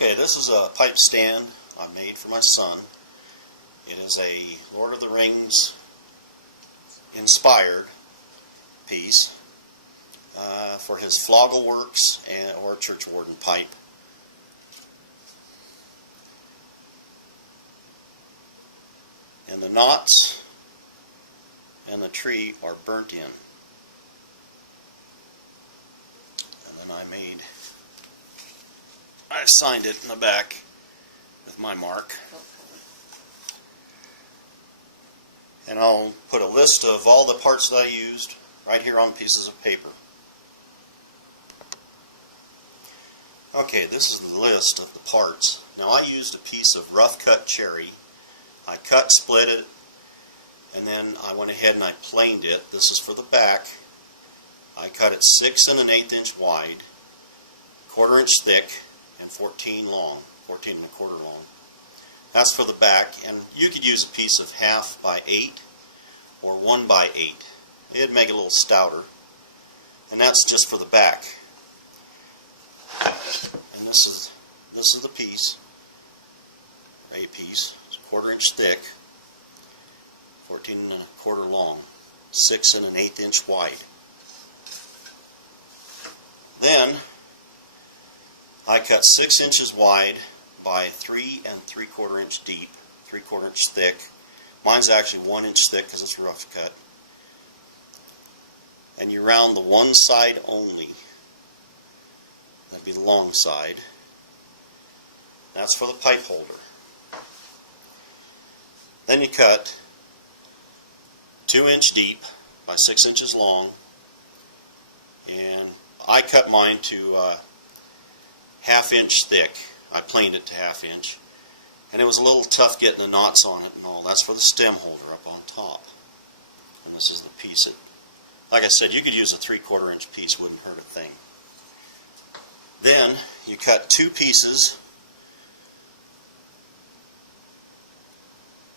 Okay, this is a pipe stand I made for my son. It is a Lord of the Rings inspired piece for his Floggleworks or churchwarden pipe. And the knots and the tree are burnt in. And then I signed it in the back with my mark. And I'll put a list of all the parts that I used right here on pieces of paper. Okay, this is the list of the parts. Now I used a piece of rough cut cherry. I cut, split it, and then I went ahead and I planed it. This is for the back. I cut it 6 1/8 inch wide, 1/4 inch thick, and 14 long, 14 1/4 long. That's for the back, and you could use a piece of 1/2 by 8 or 1 by 8. It'd make it a little stouter. And that's just for the back. And this is the piece, a piece. It's 1/4 inch thick, 14 1/4 long, 6 1/8 inch wide. Then I cut 6 inches wide by 3 3/4 inch deep, 3/4 inch thick. Mine's actually 1 inch thick because it's rough cut. And you round the one side only. That'd be the long side. That's for the pipe holder. Then you cut 2 inch deep by 6 inches long. And I cut mine to 1/2 inch thick. I planed it to 1/2 inch. And it was a little tough getting the knots on it and all. That's for the stem holder up on top. And this is the piece. Like I said, you could use a 3/4 inch piece, wouldn't hurt a thing. Then you cut 2 pieces,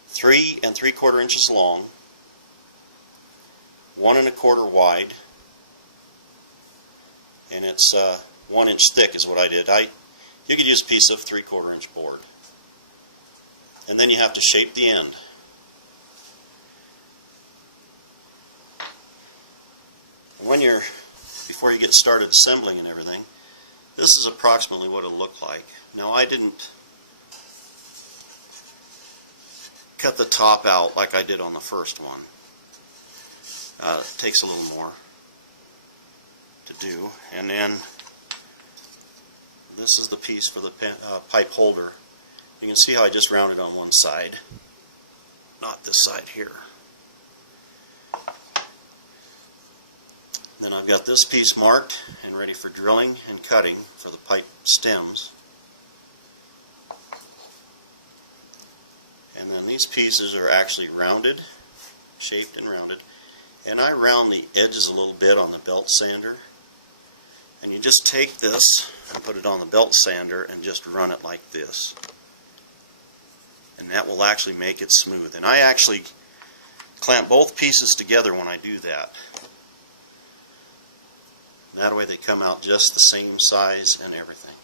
3 3/4 inches long, 1 1/4 wide, and it's 1 inch thick is what I did. You could use a piece of 3/4 inch board. And then you have to shape the end. Before you get started assembling and everything, this is approximately what it'll look like. Now I didn't cut the top out like I did on the first one. It takes a little more to do. And then this is the piece for the pipe holder. You can see how I just rounded on one side, not this side here. Then I've got this piece marked and ready for drilling and cutting for the pipe stems. And then these pieces are actually rounded, shaped and rounded. And I round the edges a little bit on the belt sander. And you just take this and put it on the belt sander and just run it like this. And that will actually make it smooth. And I actually clamp both pieces together when I do that. That way they come out just the same size and everything.